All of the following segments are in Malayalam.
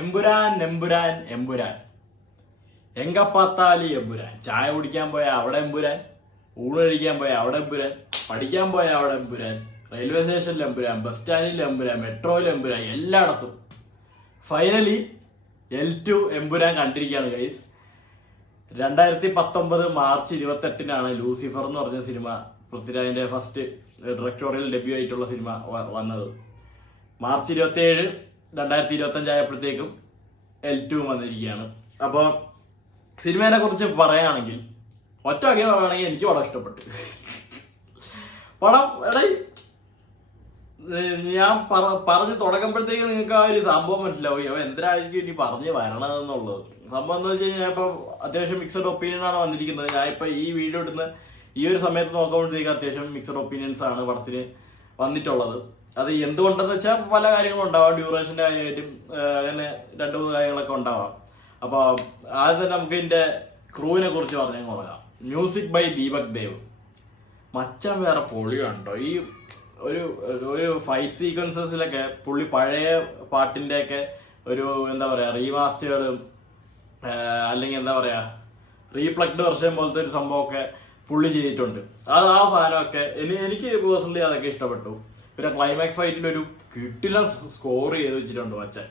എമ്പുരാൻ എമ്പുരാൻ എമ്പുരാൻ എങ്കപ്പാത്താലി എമ്പുരാൻ. ചായ കുടിക്കാൻ പോയ അവിടെ എമ്പുരാൻ, ഊണ് കഴിക്കാൻ പോയ അവിടെ എമ്പുരാൻ, പഠിക്കാൻ പോയ അവിടെ എമ്പുരാൻ, റെയിൽവേ സ്റ്റേഷനിൽ എമ്പുരാൻ, ബസ് സ്റ്റാൻഡിൽ എമ്പുരാൻ, മെട്രോയിൽ എമ്പുരാൻ, എല്ലായിടത്തും. ഫൈനലി L2 എമ്പുരാൻ കണ്ടിരിക്കുകയാണ് ഗൈസ്. 2019 മാർച്ച് 28 ലൂസിഫർ എന്ന് പറഞ്ഞ സിനിമ, പൃഥ്വിരാജിന്റെ ഫസ്റ്റ് ഡയറക്ടോറിയൽ ഡെബ്യൂ ആയിട്ടുള്ള സിനിമ വന്നത്. മാർച്ച് 27 2025 ആയപ്പോഴത്തേക്കും L2 വന്നിരിക്കുകയാണ്. അപ്പോൾ സിനിമയെ കുറിച്ച് പറയുകയാണെങ്കിൽ ഒറ്റ വകയിൽ പറയുകയാണെങ്കിൽ എനിക്ക് വളരെ ഇഷ്ടപ്പെട്ടു പടം. ഞാൻ പറഞ്ഞ് തുടങ്ങുമ്പോഴത്തേക്ക് നിങ്ങൾക്ക് ആ ഒരു സംഭവം മനസ്സിലാവും എന്തിനായിരിക്കും ഇനി പറഞ്ഞ് വരണമെന്നുള്ളത്. സംഭവം എന്ന് വെച്ച് കഴിഞ്ഞാൽ ഇപ്പം അത്യാവശ്യം മിക്സഡ് ഒപ്പീനിയൻ ആണ് വന്നിരിക്കുന്നത്. ഞാൻ ഇപ്പം ഈ വീഡിയോ ഇടുന്ന ഈ ഒരു സമയത്ത് നോക്കുമ്പോഴത്തേക്ക് അത്യാവശ്യം മിക്സഡ് ഒപ്പീനിയൻസ് ആണ് പടത്തിന് വന്നിട്ടുള്ളത്. അത് എന്തുകൊണ്ടെന്ന് വെച്ചാൽ പല കാര്യങ്ങളും ഉണ്ടാവാം, ഡ്യൂറേഷന്റെ കാര്യമായിട്ടും അങ്ങനെ 2-3 കാര്യങ്ങളൊക്കെ ഉണ്ടാവാം. അപ്പോൾ ആദ്യം തന്നെ നമുക്ക് ഇതിന്റെ ക്രൂവിനെ കുറിച്ച് പറഞ്ഞു തുടങ്ങാം. Music by Deepak Dev. മച്ചാൻ വേറെ പൊളിയുണ്ടോ? ഈ ഒരു ഫൈറ്റ് സീക്വൻസസിലൊക്കെ പുള്ളി പഴയ പാട്ടിന്റെ ഒക്കെ ഒരു എന്താ പറയാ റീമാസ്റ്റേർഡ് അല്ലെങ്കിൽ എന്താ പറയാ റീപ്ലക്ഡ് വെർഷൻ പോലത്തെ ഒരു സംഭവമൊക്കെ പുള്ളി ചെയ്തിട്ടുണ്ട്. അത് ആ സാധനമൊക്കെ എനിക്ക് പേഴ്സണലി അതൊക്കെ ഇഷ്ടപ്പെട്ടു. പിന്നെ ക്ലൈമാക്സ് ഫൈറ്റിൽ ഒരു കിട്ടില സ്കോർ ചെയ്ത് വെച്ചിട്ടുണ്ട് മച്ചാൻ.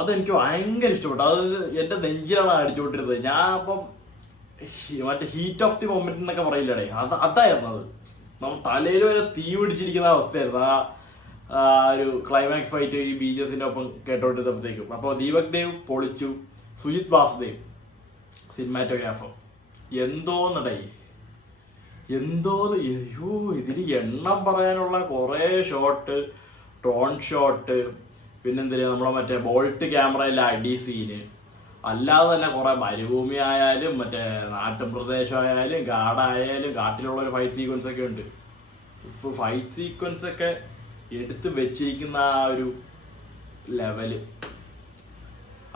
അതെനിക്ക് ഭയങ്കര ഇഷ്ടപ്പെട്ടു. അത് എന്റെ നെഞ്ചിലാണ് അടിച്ചുകൊണ്ടിരുന്നത്. ഞാൻ അപ്പം മറ്റേ ഹീറ്റ് ഓഫ് ദി മൊമെന്റ് എന്നൊക്കെ പറയില്ലേ, അതായിരുന്നു അത്. നമ്മൾ തലയിൽ വരെ തീ പിടിച്ചിരിക്കുന്ന അവസ്ഥയായിരുന്നു ആ ഒരു ക്ലൈമാക്സ് ഫൈറ്റ് ഈ ബീജസിന്റെ ഒപ്പം കേട്ടോണ്ടിരുന്നപ്പോഴത്തേക്കും. അപ്പോൾ ദീപക് ദേവ് പൊളിച്ചു. സുജിത് വാസുദേവ് സിനിമാറ്റോഗ്രാഫർ ഇതിന് എണ്ണം പറയാനുള്ള കുറെ ഷോട്ട്, ടോൺ ഷോട്ട്, പിന്നെന്തിനാ നമ്മളെ മറ്റേ ബോൾട്ട് ക്യാമറയിലെ അടി സീന്, അല്ലാതെ തന്നെ കുറെ മരുഭൂമി ആയാലും മറ്റേ നാട്ടും പ്രദേശമായാലും കാടായാലും കാട്ടിലുള്ള ഒരു ഫൈറ്റ് സീക്വൻസ് ഒക്കെ ഉണ്ട്. ഇപ്പൊ ഫൈറ്റ് സീക്വൻസ് ഒക്കെ എടുത്ത് വെച്ചിരിക്കുന്ന ആ ഒരു ലെവല്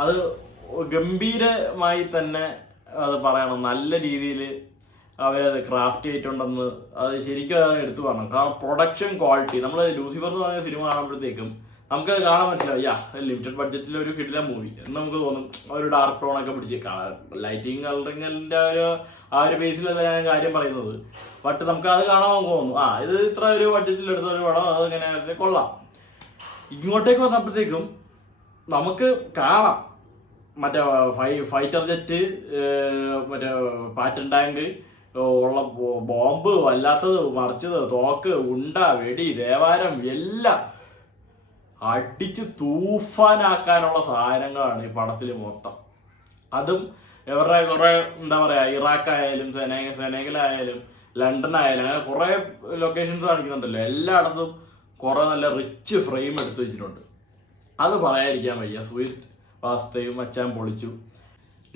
അത് ഗംഭീരമായി തന്നെ അത് പറയണം. നല്ല രീതിയിൽ അവരത് ക്രാഫ്റ്റ് ചെയ്തിട്ടുണ്ടെന്ന് അത് ശരിക്കും അത് എടുത്തു പറയണം. കാരണം പ്രൊഡക്ഷൻ ക്വാളിറ്റി, നമ്മൾ ലൂസിഫർ എന്ന് പറഞ്ഞ സിനിമ കാണുമ്പോഴത്തേക്കും നമുക്ക് കാണാൻ പറ്റില്ല ലിമിറ്റഡ് ബഡ്ജറ്റിൽ ഒരു കിടില മൂവി എന്ന് നമുക്ക് തോന്നും. ഒരു ഡാർക്ക് ടോൺ ഒക്കെ പിടിച്ച് ലൈറ്റിങ് കളറിങ്ങിന്റെ ആ ഒരു ബേസിലല്ല ഞാൻ കാര്യം പറയുന്നത്. ബട്ട് നമുക്ക് അത് കാണാൻ തോന്നും ഇത് ഇത്ര ഒരു ബഡ്ജറ്റിൽ എടുത്ത ഒരു പടം, അതിങ്ങനെ കൊള്ളാം. ഇങ്ങോട്ടേക്ക് വന്നപ്പോഴത്തേക്കും നമുക്ക് കാണാം മറ്റേ ഫൈറ്റർ ജെറ്റ്, മറ്റേ പാറ്റൻ ടാങ്ക് ഉള്ള ബോംബ്, വല്ലാത്തത് മറിച്ചത്, തോക്ക്, ഉണ്ട, വെടി, ദേവാരം എല്ലാം അടിച്ച് തൂഫാനാക്കാനുള്ള സാധനങ്ങളാണ് ഈ പടത്തിൽ മൊത്തം. അതും ഇവരുടെ കുറെ എന്താ പറയാ ഇറാഖായാലും സെനഗലായാലും ലണ്ടൻ ആയാലും അങ്ങനെ കുറെ ലൊക്കേഷൻസ് കാണിക്കുന്നുണ്ടല്ലോ. എല്ലായിടത്തും കുറെ നല്ല റിച്ച് ഫ്രെയിം എടുത്തു വെച്ചിട്ടുണ്ട്. അത് പറയാതിരിക്കാൻ വയ്യ. സുജിത് വാസുദേവ് മച്ചാൻ പൊളിച്ചു.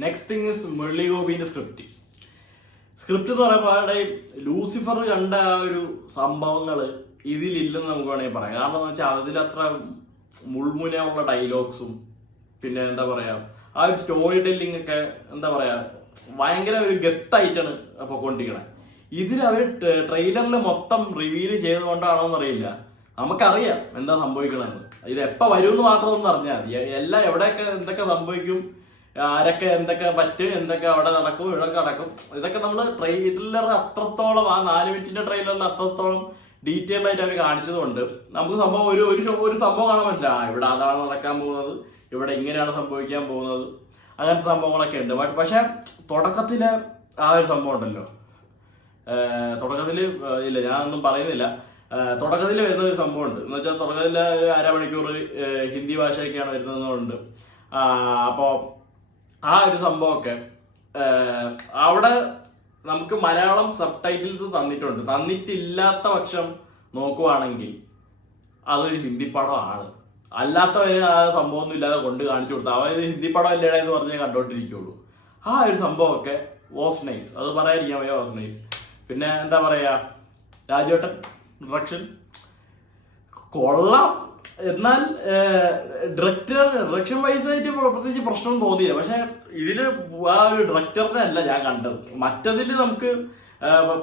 നെക്സ്റ്റ് തിങ് ഇസ് മുരളി ഗോപിന്റെ സ്ക്രിപ്റ്റ് എന്ന് പറയുമ്പോൾ അവിടെ ലൂസിഫർ കണ്ട ആ ഒരു സംഭവങ്ങള് ഇതിലില്ലെന്ന് നമുക്ക് വേണമെങ്കിൽ പറയാം. കാരണം എന്ന് വെച്ചാൽ അതിലത്ര മുൾമുനയുള്ള ഡയലോഗ്സും പിന്നെ എന്താ പറയാ ആ ഒരു സ്റ്റോറി ടെല്ലിംഗ് ഒക്കെ എന്താ പറയാ ഭയങ്കര ഒരു ഗത്തായിട്ടാണ് പൊക്കൊണ്ടിരിക്കണേ. ഇതിൽ അവർ ട്രെയിലറിൽ മൊത്തം റിവീൽ ചെയ്തുകൊണ്ടാണോ എന്നറിയില്ല, നമുക്കറിയാം എന്താ സംഭവിക്കണമെന്ന്. ഇത് എപ്പോൾ വരുമെന്ന് മാത്രമൊന്നും അറിഞ്ഞാൽ മതി. എല്ലാം എവിടെയൊക്കെ എന്തൊക്കെ സംഭവിക്കും, ആരൊക്കെ എന്തൊക്കെ പറ്റും, എന്തൊക്കെ അവിടെ നടക്കും, ഇവിടെയൊക്കെ നടക്കും, ഇതൊക്കെ നമ്മൾ ട്രെയിലർ അത്രത്തോളം ആ 4 മിനിറ്റിന്റെ ട്രെയിലറിൽ അത്രത്തോളം ഡീറ്റെയിൽ ആയിട്ട് അവർ കാണിച്ചതുകൊണ്ട് നമുക്ക് സംഭവം ഒരു സംഭവം കാണാൻ മനസ്സിലാവും. ഇവിടെ അതാണ് നടക്കാൻ പോകുന്നത്, ഇവിടെ ഇങ്ങനെയാണ് സംഭവിക്കാൻ പോകുന്നത്, അങ്ങനത്തെ സംഭവങ്ങളൊക്കെ ഉണ്ട്. പക്ഷെ തുടക്കത്തില് ആ ഒരു സംഭവം ഉണ്ടല്ലോ, തുടക്കത്തില് ഇല്ല ഞാനൊന്നും പറയുന്നില്ല, തുടക്കത്തിൽ വരുന്ന ഒരു സംഭവം ഉണ്ട്. എന്ന് വെച്ചാൽ തുടക്കത്തിൽ 1/2 മണിക്കൂർ ഹിന്ദി ഭാഷയൊക്കെയാണ് വരുന്നതുകൊണ്ട് അപ്പോ ആ ഒരു സംഭവമൊക്കെ അവിടെ നമുക്ക് മലയാളം സബ് ടൈറ്റിൽസ് തന്നിട്ടില്ലാത്ത പക്ഷം നോക്കുവാണെങ്കിൽ അതൊരു ഹിന്ദി പടമാണ്. അല്ലാത്തവന് ആ സംഭവമൊന്നും ഇല്ലാതെ കൊണ്ട് കാണിച്ചു കൊടുത്തു അവന് ഹിന്ദി പടം അല്ലേടാ എന്ന് പറഞ്ഞേ കണ്ടോണ്ടിരിക്കുള്ളൂ. ആ ഒരു സംഭവമൊക്കെ വാസ് നൈസ്. അത് പറയാതിരിക്കാൻ വയ്യ, വാസ് നൈസ്. പിന്നെ എന്താ പറയാ രാജേട്ടൻ ഡയറക്ഷൻ കൊള്ളാം. എന്നാൽ ഡയറക്ഷൻ വൈസ് ആയിട്ട് പ്രത്യേകിച്ച് പ്രശ്നം തോന്നിയില്ല. പക്ഷെ ഇതില് ആ ഒരു ഡയറക്ടറിനെ അല്ല ഞാൻ കണ്ടത്. മറ്റതില് നമുക്ക്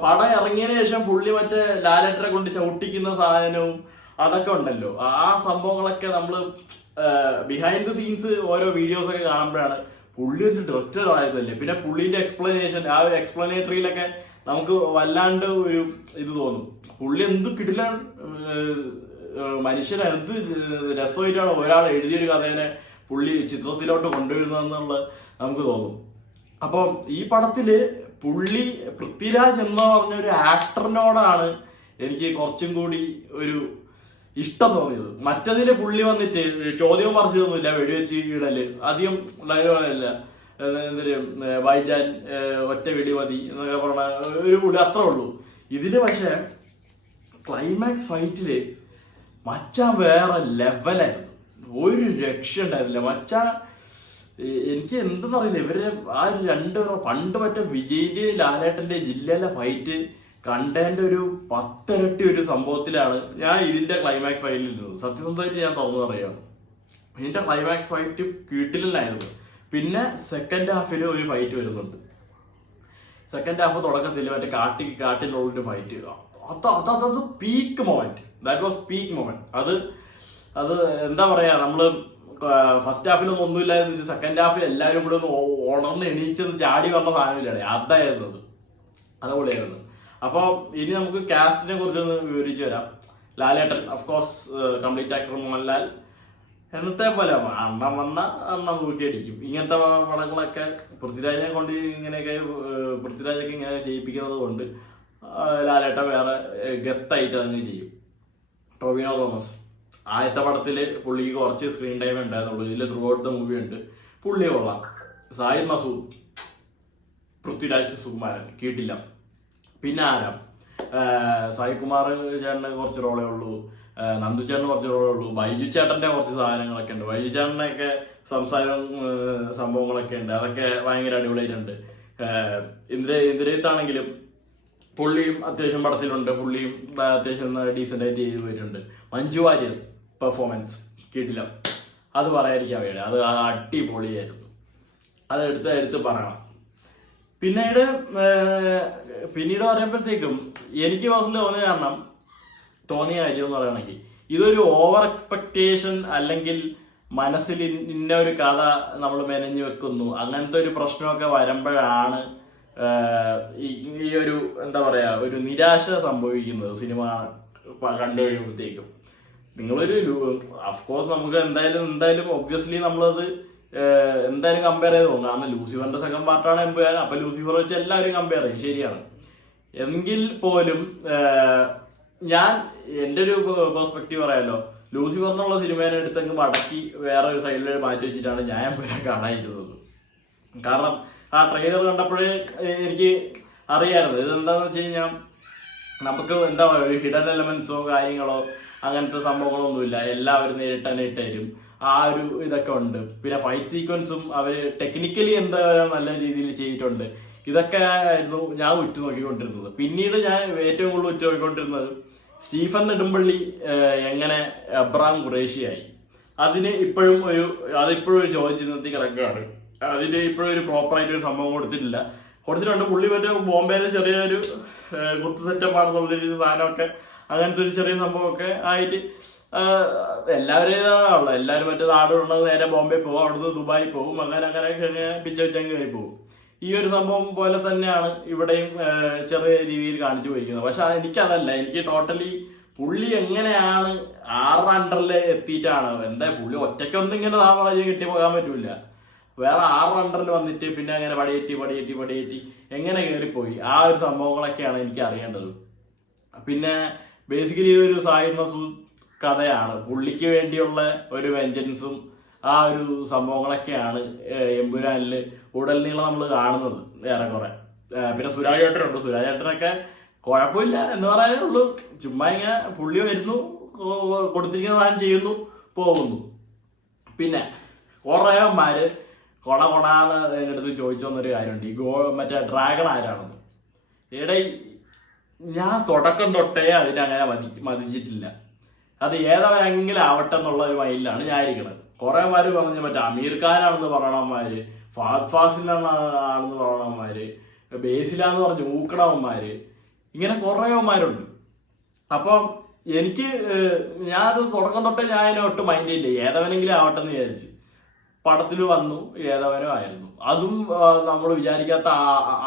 പടം ഇറങ്ങിയതിനു ശേഷം പുള്ളി മറ്റേ ലാലേട്ടനെ കൊണ്ട് ചവിട്ടിക്കുന്ന സാധനവും അതൊക്കെ ഉണ്ടല്ലോ. ആ സംഭവങ്ങളൊക്കെ നമ്മൾ ബിഹൈൻഡ് ദ സീൻസ് ഓരോ വീഡിയോസ് ഒക്കെ കാണുമ്പോഴാണ് പുള്ളി ഒരു ഡയറക്ടർ ആയതല്ലേ. പിന്നെ പുള്ളിന്റെ എക്സ്പ്ലനേഷൻ, ആ ഒരു എക്സ്പ്ലനേറ്ററിയിലൊക്കെ നമുക്ക് വല്ലാണ്ട് ഒരു ഇത് തോന്നും. പുള്ളി എന്ത് കിടില മനുഷ്യനെ എന്ത് രസമായിട്ടാണ് ഒരാൾ എഴുതിയൊരു കഥേനെ പുള്ളി ചിത്രത്തിലോട്ട് കൊണ്ടുവരുന്നതെന്നുള്ളത് നമുക്ക് തോന്നും. അപ്പം ഈ പടത്തില് പുള്ളി പൃഥ്വിരാജ് എന്ന് പറഞ്ഞ ഒരു ആക്ടറിനോടാണ് എനിക്ക് കുറച്ചും കൂടി ഒരു ഇഷ്ടം തോന്നിയത്. മറ്റതില് പുള്ളി വന്നിട്ട് ചോദ്യവും മറിച്ചതൊന്നുമില്ല, വെടിവെച്ച് ഇടല് അധികം ഡയലോഗല്ല, എന്തൊരു ബൈജാൻ ഒറ്റ വെടി മതി എന്നൊക്കെ പറഞ്ഞ ഒരു പുള്ളി അത്രേ ഉള്ളൂ. ഇതില് പക്ഷെ ക്ലൈമാക്സ് ഫൈറ്റില് മച്ചാൻ വേറെ ലെവലായിരുന്നു, ഒരു രക്ഷ ഉണ്ടായിരുന്നില്ല മച്ചാൻ. എനിക്ക് എന്തെന്നറിയില്ല, ഇവര് ആ രണ്ടുപേരും പണ്ട് മറ്റേ വിജയിന്റെയും ലാലേട്ടന്റെ ജില്ലയിലെ ഫൈറ്റ് കണ്ടതിന്റെ ഒരു 10 ഇരട്ടി ഒരു സംഭവത്തിലാണ് ഞാൻ ഇതിന്റെ ക്ലൈമാക്സ് ഫൈറ്റിൽ ഇരുന്നത്. സത്യസന്ധമായിട്ട് ഞാൻ തുറന്നു പറയുകയാണ്, ഇതിന്റെ ക്ലൈമാക്സ് ഫൈറ്റ് കീട്ടിലായിരുന്നു. പിന്നെ സെക്കൻഡ് ഹാഫിൽ ഒരു ഫൈറ്റ് വരുന്നുണ്ട്. സെക്കൻഡ് ഹാഫ് തുടക്കത്തിൽ മറ്റേ കാട്ടിലുള്ളൊരു ഫൈറ്റ്, അത് peak moment, that was peak moment. അത് എന്താ പറയാ, നമ്മള് ഫസ്റ്റ് ഹാഫിലൊന്നും ഒന്നുമില്ലായിരുന്നു, സെക്കൻഡ് ഹാഫിൽ എല്ലാവരും കൂടെ ഒന്ന് ഉണർന്ന് എണീച്ചെന്ന് ചാടി വന്ന സാധനമില്ലാതെ അതായിരുന്നത്, അതുകൂടെയായിരുന്നു. അപ്പൊ ഇനി നമുക്ക് കാസ്റ്റിനെ കുറിച്ചൊന്ന് വിവരിച്ചു തരാം. ലാലേട്ടൻ ഓഫ്കോഴ്സ് കംപ്ലീറ്റ് ആക്ടർ മോഹൻലാൽ. എന്നത്തെ പോലെ അണ്ണൻ വന്ന അണ്ണൻ തൂക്കിയടിക്കും. ഇങ്ങനത്തെ പടങ്ങളൊക്കെ പൃഥ്വിരാജിനെ കൊണ്ട് പൃഥ്വിരാജൊക്കെ ഇങ്ങനെ ചെയ്യിപ്പിക്കുന്നത് കൊണ്ട് ലാലേട്ടൻ വേറെ ഗത്തായിട്ട് അതങ്ങ് ചെയ്യും. ടോവിനോ തോമസ് ആദ്യത്തെ പടത്തില് പുള്ളിക്ക് കുറച്ച് സ്ക്രീൻ ടൈം ഉണ്ടായിരുന്നുള്ളൂ, ഇതിൽ ത്രൂ ഔട്ട് ദ മൂവി ഉണ്ട്, പുള്ളി കൊള്ളാം. സായിദ് മസൂദ്, പൃഥ്വിരാജ് സുകുമാരൻ കേട്ടില്ല. പിന്നെ ആരാ, സായികുമാർ ചേട്ടന് കുറച്ച് റോളേ ഉള്ളൂ, നന്ദു ചേട്ടന് കുറച്ച് റോളേ ഉള്ളൂ, ബൈജു ചേട്ടന്റെ കുറച്ച് സാധനങ്ങളൊക്കെ ഉണ്ട്, ബൈജു ചേട്ടനൊക്കെ സംസാരം സംഭവങ്ങളൊക്കെ ഉണ്ട്, അതൊക്കെ ഭയങ്കര അടിപൊളിയായിട്ടുണ്ട്. ഇന്ദ്രജിത്താണെങ്കിലും പുള്ളിയും അത്യാവശ്യം പടത്തിലുണ്ട്, പുള്ളിയും അത്യാവശ്യം ഡീസെന്റ് ആയിട്ട് ചെയ്ത് പോയിട്ടുണ്ട്. മഞ്ജു വാര്യർ പെർഫോമൻസ് കേട്ടില്ല, അത് പറയാതിരിക്കാൻ വേണ്ടി, അത് അടിപൊളിയായിരുന്നു, അത് എടുത്ത് പറയണം. പിന്നീട് പറയുമ്പോഴത്തേക്കും എനിക്ക് പേഴ്സണലി തോന്നിയ കാര്യം എന്ന് പറയുകയാണെങ്കിൽ ഇതൊരു ഓവർ എക്സ്പെക്ടേഷൻ, അല്ലെങ്കിൽ മനസ്സിൽ ഇന്ന ഒരു കഥ നമ്മൾ മെനഞ്ഞു വെക്കുന്നു, അങ്ങനത്തെ ഒരു പ്രശ്നമൊക്കെ വരുമ്പോഴാണ് ഈ ഒരു എന്താ പറയാ ഒരു നിരാശ സംഭവിക്കുന്നത് സിനിമ കണ്ടു കഴിയുമ്പോഴത്തേക്കും. നിങ്ങളൊരു അഫ്കോഴ്സ് നമുക്ക് എന്തായാലും ഒബ്വിയസ്ലി നമ്മളത് എന്തായാലും കമ്പയർ ചെയ്ത് പോകും, കാരണം ലൂസിഫറിന്റെ സെക്കൻഡ് പാർട്ടാണ് എമ്പുരാൻ, അപ്പൊ ലൂസിഫർ വെച്ച് എല്ലാവരും കമ്പയർ ചെയ്യും, ശരിയാണ്. എങ്കിൽ പോലും ഞാൻ എൻ്റെ ഒരു പെർസ്പെക്റ്റീവ് പറയാമല്ലോ, ലൂസിഫർ എന്നുള്ള സിനിമേനെ എടുത്തെങ്കിൽ മടക്കി വേറെ ഒരു സൈഡിൽ മാറ്റി വെച്ചിട്ടാണ് ഞാൻ എമ്പുരാൻ കാണാതിരുന്നത്. കാരണം ആ ട്രെയിലർ കണ്ടപ്പോഴേ എനിക്ക് അറിയാമായിരുന്നു ഇതെന്താന്ന് വെച്ച് കഴിഞ്ഞാൽ നമുക്ക് എന്താ പറയുക, ഒരു ഹിഡൻ എലമെന്റ്സോ കാര്യങ്ങളോ അങ്ങനത്തെ സംഭവങ്ങളൊന്നുമില്ല, എല്ലാവരും നേരിട്ട് തരും, ആ ഒരു ഇതൊക്കെ ഉണ്ട്. പിന്നെ ഫൈറ്റ് സീക്വൻസും അവര് ടെക്നിക്കലി എന്താ നല്ല രീതിയിൽ ചെയ്തിട്ടുണ്ട്. ഇതൊക്കെ ആയിരുന്നു ഞാൻ ഉറ്റുനോക്കിക്കൊണ്ടിരുന്നത്. പിന്നീട് ഞാൻ ഏറ്റവും കൂടുതൽ ഉറ്റുനോക്കിക്കൊണ്ടിരുന്നത് സ്റ്റീഫൻ നെടുമ്പള്ളി എങ്ങനെ അബ്രഹാം ഖുറേഷിയായി. അതിപ്പോഴും ഒരു ചോദ്യചിഹ്നത്തിൽ കിടക്കുകയാണ്. അതിന് ഇപ്പോഴും ഒരു പ്രോപ്പറായിട്ടൊരു സംഭവം കൊടുത്തിട്ടുണ്ട്. പുള്ളി മറ്റേ ബോംബെയിലെ ചെറിയൊരു കുത്ത് സെറ്റപ്പ് ആണെന്നുള്ള സാധനമൊക്കെ, അങ്ങനത്തെ ഒരു ചെറിയ സംഭവമൊക്കെ ആയിട്ട് എല്ലാവരും മറ്റേ നാട് ഉള്ളത് നേരെ ബോംബെ പോകും, അവിടുന്ന് ദുബായി പോകും, അങ്ങനെ പിച്ചങ്ങ് കയറി പോകും. ഈ ഒരു സംഭവം പോലെ തന്നെയാണ് ഇവിടെയും ചെറിയ രീതിയിൽ കാണിച്ചു പോയിരിക്കുന്നത്. പക്ഷെ എനിക്കതല്ല, എനിക്ക് ടോട്ടലി പുള്ളി എങ്ങനെയാണ് ആറ് അണ്ടറിൽ എത്തിയിട്ടാണ്, എന്താ പുള്ളി ഒറ്റയ്ക്കൊന്നും ഇങ്ങനെ സാമ്രാജ്യം കിട്ടി പോകാൻ പറ്റൂല, വേറെ 6 അണ്ടറിൽ വന്നിട്ട് പിന്നെ അങ്ങനെ പടിയേറ്റി എങ്ങനെ കയറിപ്പോയി, ആ ഒരു സംഭവങ്ങളൊക്കെയാണ് എനിക്ക് അറിയേണ്ടത്. പിന്നെ ബേസിക്കലി ഒരു സായിദ് മസൂദ് കഥയാണ്, പുള്ളിക്ക് വേണ്ടിയുള്ള ഒരു വെഞ്ചൻസും ആ ഒരു സംഭവങ്ങളൊക്കെയാണ് എമ്പുരാനില് ഉടൽനീളം നമ്മൾ കാണുന്നത് ഏറെക്കുറെ. പിന്നെ സുരാജ് ചേട്ടനൊക്കെ കുഴപ്പമില്ല എന്ന് പറയാനേ ഉള്ളൂ, ചുമ്മാ ഇങ്ങനെ പുള്ളി വരുന്നു, കൊടുത്തിരിക്കുന്ന സാധനം ചെയ്യുന്നു, പോകുന്നു. പിന്നെ കുറേമാര് കൊണാന്ന് എൻ്റെ അടുത്ത് ചോദിച്ചു വന്നൊരു കാര്യമുണ്ട്, ഈ മറ്റേ ഡ്രാഗൺ ആരാണെന്ന്. ഇവിടെ ഞാൻ തുടക്കം തൊട്ടേ അതിനങ്ങനെ മതിച്ചിട്ടില്ല, അത് ഏതാണെങ്കിലും ആവട്ടെ എന്നുള്ള ഒരു മൈൻഡിലാണ് ഞാൻ ഇരിക്കുന്നത്. കുറെ പേര് പറഞ്ഞ് മറ്റേ അമീർ ഖാനാണെന്ന് പറയണവന്മാര്, ഫഹദ് ഫാസിലാണെന്ന് പറയണവന്മാര്, ബേസിലാന്ന് പറഞ്ഞ് ഊക്കണവന്മാര്, ഇങ്ങനെ കുറേവന്മാരുണ്ട്. അപ്പം എനിക്ക് ഞാനത് തുടക്കം തൊട്ടേ ഞാൻ അതിനെ ഒട്ടും മൈൻഡ് ചെയ്യില്ല, ഏതവനെങ്കിലും ആവട്ടെ എന്ന് വിചാരിച്ച്. പടത്തിൽ വന്നു, ഏതവനും ആയിരുന്നു. അതും നമ്മൾ വിചാരിക്കാത്ത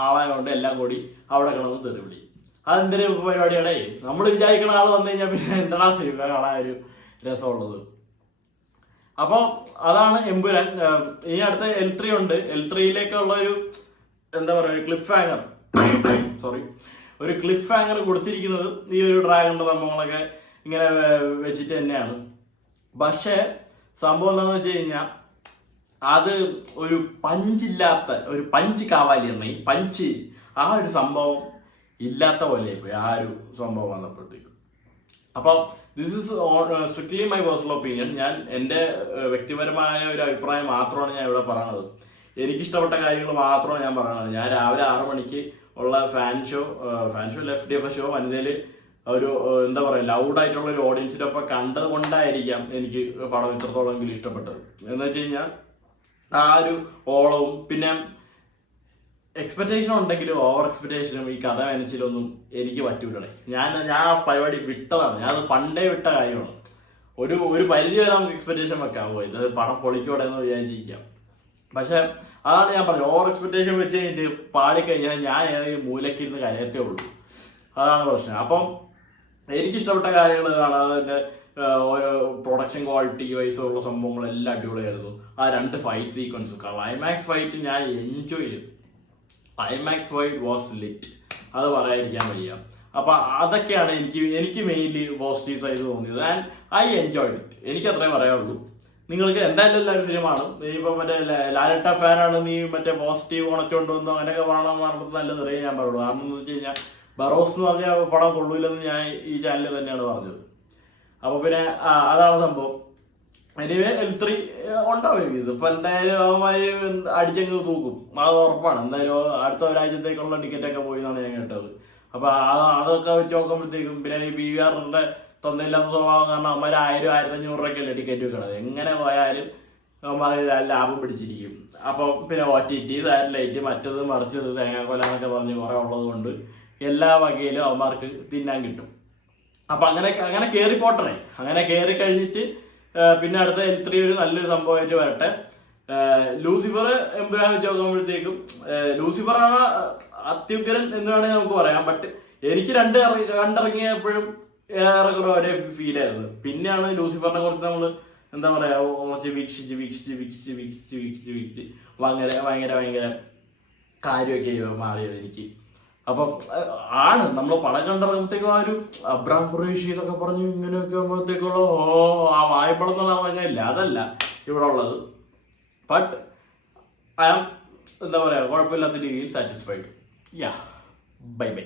ആളായതുകൊണ്ട് എല്ലാം കൂടി അവിടെ കിടന്ന് തെറിവിളി. അതെന്തൊരു പരിപാടിയാണേ. നമ്മൾ വിചാരിക്കണ ആൾ വന്നു കഴിഞ്ഞാൽ പിന്നെ എന്താണ് സിനിമ കാണാൻ ഒരു രസമുള്ളത്. അപ്പോൾ അതാണ് എമ്പുരാൻ. ഇനി അടുത്ത L3 ഉണ്ട്. L3യിലേക്കുള്ള ഒരു എന്താ പറയുക, ഒരു ക്ലിഫ് ഹാങ്ങർ ഒരു ക്ലിഫ് ഹാങ്ങർ കൊടുത്തിരിക്കുന്നത് ഈ ഒരു ഡ്രാഗണിന്റെ സംഭവങ്ങളൊക്കെ ഇങ്ങനെ വെച്ചിട്ട് തന്നെയാണ്. പക്ഷേ സംഭവം എന്താണെന്ന് വെച്ച് കഴിഞ്ഞാൽ അത് ഒരു പഞ്ചില്ലാത്ത, ഒരു പഞ്ച് കാവാലിയാണ്. ഈ പഞ്ച് ആ ഒരു സംഭവം ഇല്ലാത്ത പോലെ പോയി ആ ഒരു സംഭവം വന്നപ്പോഴത്തേക്കും. അപ്പം this is strictly my personal opinion. ഞാൻ എൻ്റെ വ്യക്തിപരമായ ഒരു അഭിപ്രായം മാത്രമാണ് ഞാൻ ഇവിടെ പറയണത്. എനിക്കിഷ്ടപ്പെട്ട കാര്യങ്ങൾ മാത്രമാണ് ഞാൻ പറയണത്. ഞാൻ രാവിലെ 6 മണിക്ക് ഉള്ള ഫാൻ ഷോ FDF ഷോ വനിതയിൽ ഒരു എന്താ പറയുക, ലൗഡായിട്ടുള്ള ഒരു ഓഡിയൻസിനൊപ്പം കണ്ടത് കൊണ്ടായിരിക്കാം എനിക്ക് പടം ഇത്രത്തോളമെങ്കിലും ഇഷ്ടപ്പെട്ടത്. എന്ന് വെച്ച് കഴിഞ്ഞാൽ ആ ഒരു ഓളവും പിന്നെ എക്സ്പെക്ടേഷൻ ഉണ്ടെങ്കിലും ഓവർ എക്സ്പെക്ടേഷനും ഈ കഥ മനസ്സിലൊന്നും എനിക്ക് പറ്റൂലേ. ഞാൻ ആ പരിപാടി വിട്ടതാണ്. ഞാനത് പണ്ടേ വിട്ട കാര്യമാണ്. ഒരു പരിധി വരെ നമുക്ക് എക്സ്പെക്ടേഷൻ വെക്കാമോ, ഇത് പടം പൊളിക്കോടെ എന്ന് വിചാരിച്ചിരിക്കാം. പക്ഷെ അതാണ് ഞാൻ പറഞ്ഞത്, ഓവർ എക്സ്പെക്ടേഷൻ വെച്ച് കഴിഞ്ഞിട്ട് പാടിക്കഴിഞ്ഞാൽ ഞാൻ ഏതെങ്കിലും മൂലക്കിരുന്ന് കരയത്തേ ഉള്ളൂ. അതാണ് പ്രശ്നം. അപ്പം എനിക്കിഷ്ടപ്പെട്ട കാര്യങ്ങൾ കാണാതെ ഓരോ പ്രൊഡക്ഷൻ ക്വാളിറ്റി വൈസുള്ള സംഭവങ്ങളെല്ലാം അടിപൊളിയായിരുന്നു. ആ 2 ഫൈറ്റ് സീക്വൻസ്, ക്ലൈമാക്സ് ഫൈറ്റ് ഞാൻ എൻജോയ് ചെയ്തു. ക്ലൈമാക്സ് ഫൈറ്റ് വാസ് ലിറ്റ്, അത് പറയാതിരിക്കാൻ വയ്യ. അപ്പൊ അതൊക്കെയാണ് എനിക്ക് മെയിൻലി പോസിറ്റീവ് സൈഡ് തോന്നിയത്. And I enjoy it. എനിക്ക് അത്രേ പറയാനുള്ളൂ. നിങ്ങൾക്ക് എന്തായാലും എല്ലാവരും സിനിമയാണ്. നീ ഇപ്പൊ മറ്റേ ലാലട്ട ഫാനാണ്, നീ മറ്റേ പോസിറ്റീവ് ഉണച്ചുകൊണ്ടുവന്നു അങ്ങനെയൊക്കെ പറയണം പറഞ്ഞത് നല്ലത് അറിയാൻ ഞാൻ പറയുള്ളൂ. കാരണം എന്ന് വെച്ച് കഴിഞ്ഞാൽ ബറോസ് എന്ന് പറഞ്ഞ പടം കൊള്ളൂലെന്ന് ഞാൻ ഈ ചാനലിൽ തന്നെയാണ് പറഞ്ഞത്. അപ്പൊ പിന്നെ അതാണ് സംഭവം. എനിവേ L3 ഉണ്ടാവും. ഇതിപ്പോ എന്തായാലും അവന്മാര് അടിച്ചങ്ങ് തൂക്കും, അത് ഉറപ്പാണ്. എന്തായാലും അടുത്ത ഒരാഴ്ചത്തേക്കുള്ള ടിക്കറ്റ് ഒക്കെ പോയി എന്നാണ് ഞാൻ കേട്ടത്. അപ്പൊ അതൊക്കെ വെച്ച് നോക്കുമ്പോഴത്തേക്കും പിന്നെ ഈ PVRന്റെ തൊന്നയില്ലാത്ത സ്വഭാവം കാരണം അവന്മാർ 1000-1500 രൂപയ്ക്കല്ലേ ടിക്കറ്റ് വെക്കണത്. എങ്ങനെ പോയാലും അവന്മാർ ലാഭം പിടിച്ചിരിക്കും. അപ്പൊ പിന്നെ OTT, സാറ്റലൈറ്റ്, മറ്റത് മറിച്ചത്, തേങ്ങാക്കൊല എന്നൊക്കെ പറഞ്ഞ് കുറെ ഉള്ളത് കൊണ്ട് എല്ലാ വകയിലും അവന്മാർക്ക് തിന്നാൻ കിട്ടും. അപ്പൊ അങ്ങനെ കയറി പോട്ടണേ. അങ്ങനെ കയറി കഴിഞ്ഞിട്ട് പിന്നെ അടുത്ത L3 ഒരു നല്ലൊരു സംഭവമായിട്ട് വരട്ടെ. ലൂസിഫർ എമ്പുരാൻ വെച്ച് നോക്കുമ്പോഴത്തേക്കും ലൂസിഫറാണ് അത്യുഗ്രൻ എന്ന് വേണമെങ്കിൽ നമുക്ക് പറയാം. ബട്ട് എനിക്ക് കണ്ടിറങ്ങിയപ്പോഴും ഏറെക്കുറെ ഒരേ ഫീലായിരുന്നു. പിന്നെയാണ് ലൂസിഫറിനെ കുറിച്ച് നമ്മൾ എന്താ പറയാ കുറച്ച് വീക്ഷിച്ച് ഭയങ്കര കാര്യമൊക്കെ മാറിയത് എനിക്ക്. അപ്പം ആണ് നമ്മൾ പടം കണ്ടിറങ്ങുമ്പോഴത്തേക്കും ആ ഒരു അബ്രാം ഖുറൈഷി എന്നൊക്കെ പറഞ്ഞു ഇങ്ങനെയൊക്കെ ആകുമ്പോഴത്തേക്കുള്ള ആ വായ്പളം എന്നുള്ള അങ്ങനെയില്ല, അതല്ല ഇവിടെ ഉള്ളത്. ബട്ട് ഐ ആം എന്താ പറയാ കുഴപ്പമില്ലാത്ത രീതിയിൽ സാറ്റിസ്ഫൈഡ്. യാ, ബൈ ബൈ.